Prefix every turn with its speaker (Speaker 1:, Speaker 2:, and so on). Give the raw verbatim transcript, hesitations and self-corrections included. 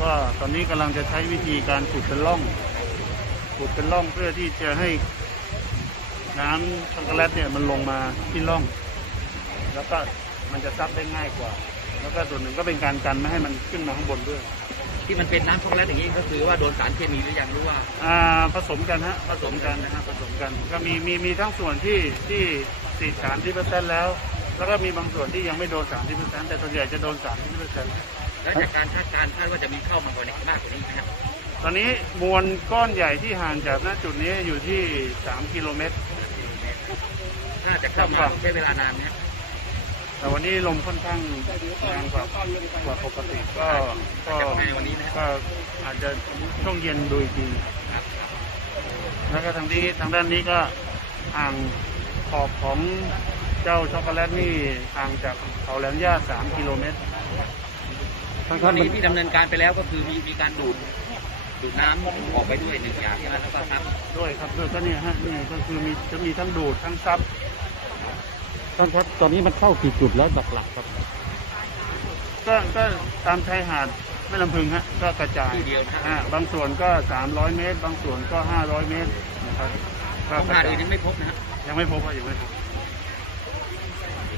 Speaker 1: ก็ตอนนี้กำลังจะใช้วิธีการขุดเป็นร่องขุดเป็นร่องเพื่อที่จะให้น้ำช็อกโกแลตเนี่ยมันลงมาที่ร่องแล้วก็มันจะซับได้ง่ายกว่าแล้วก็ส่วนหนึ่งก็เป็นการกันไม่ให้มันขึ้นมาข้างบนด้วย
Speaker 2: ที่มันเป็นน้ำช็อกโกแลตอย่างนี้ก็คือว่าโดนสารเคมีหรือยังรู้ว่า
Speaker 1: อ่าผสมกันฮะผสมกันนะฮะผสมกันก็มีมีมีทั้งส่วนที่ที่สี่สารที่เปอร์เซ็นต์แล้วแล้วก็มีบางส่วนที่ยังไม่โดนสารที่เปอร์เซ็นต์แต่ส่วนใหญ่จะโดนสารที่เปอร์เซ็นต์
Speaker 2: แล้วจากการคาดการณ์คาดว่าจะมีเข้ามากกว่านี้มากกว่านี้นะครับ
Speaker 1: ตอนนี้มวลก้อนใหญ่ที่ห่างจากณจุดนี้อยู่ที่สามกิโลเมตร
Speaker 2: น่าจะเข้ามาใช้เวลานานไหม
Speaker 1: แต่วันนี้ลมค่อนข้างแรงกว่ากว่าปกติก็ก็ก็อาจจะช่วงเย็นดูอีกทีแล้วก็ทางนี้ทางด้านนี้ก็ห่างขอบของเจ้าช็อกโกแลตนี่ห่างจากเขาแหลมย่าสามกิโลเมตร
Speaker 2: ตอนนี้ที่ดำเนินการไปแล้วก็คือมีมีการดูดดูดน้ำออกไปด้วยหนึ่งอย่างใช่ไหมแล้วก็ซับ
Speaker 1: ด้วยครับด้วยก็เนี่ยฮะนี่ก็คือมีจะมีทั้งดูดทั้งซับท่านครับตอนนี้มันเข้ากี่จุดแล้วหลักๆครับก็ก็ตามชายหาดแม่ลำพึงฮะก็กระจาย
Speaker 2: ที่เดียว
Speaker 1: นะบางส่วนก็สามร้อยเมตรบางส่วนก็ห้าร้อยเมตรนะครับ
Speaker 2: ก็หาดอื่นยังไม่พบนะฮะ
Speaker 1: ยังไม่พบว่ายังไม่พบ